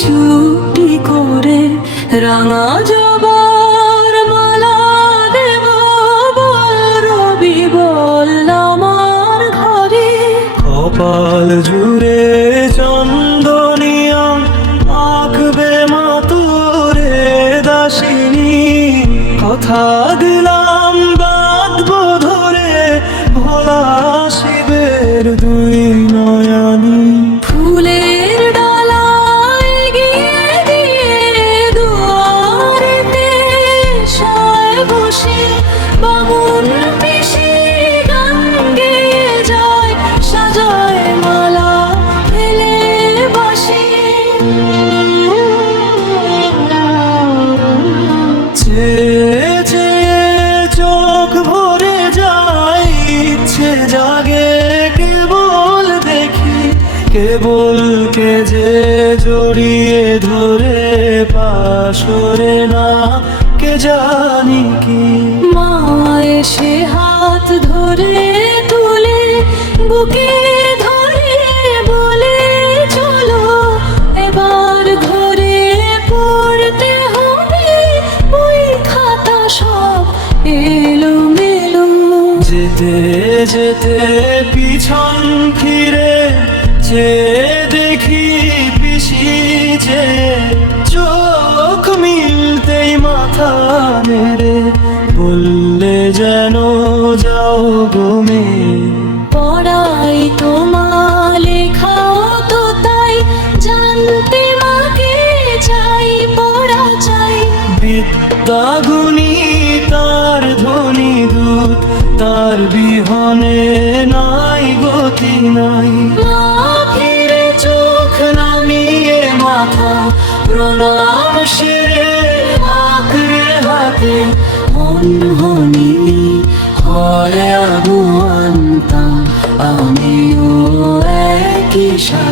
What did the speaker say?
চুপটি করে রাঙা জবার মালা দেব রবি বল আমার ঘরে। কপাল জুড়ে চন্দনিয়া আঁকবে মা তোরে দাসিনী, কথা দিলাম বাঁধবো ধরে ভোলা শিবের দুই নয়নী। ফুলের ডালা এগিয়ে দিয়ে দুয়ারেতে সায় বসে বামুন পিসি গান গেয়ে যায়, সাজায় মালা ফেলে বাসি। চেয়ে চেয়ে চোখ ভরে যায়, ইচ্ছে জাগে কেবল দেখি, কেবল কে যে জড়িয়ে ধরে পাশরে না কে জানি কি। মা এসে হাত ধরে তুলে বুকে ধরে বলে চলো এবার ঘরে পড়তে হবে, বই খাতা সব এলো মেলো। যেতে যেতে পিছন ফিরে চেয়ে দেখি পিসি যে, চোখ মিলতেই মাথা নেড়ে বললে যেন যাও গো মেয়ে। পড়াই তোমার লেখাও তো তাই, জানতে মাকে চাই পড়া চাই। বিদ্যা গুণী তার ধ্বনি দূত, তার বিহনে নাই গতি নাই। মা ফিরে চোখ নামিয়ে মাথা প্রণাম সেরে আঁকড়ে হাতে হনহনি হয় আগুয়ান্তা, আমিও একই সাথে।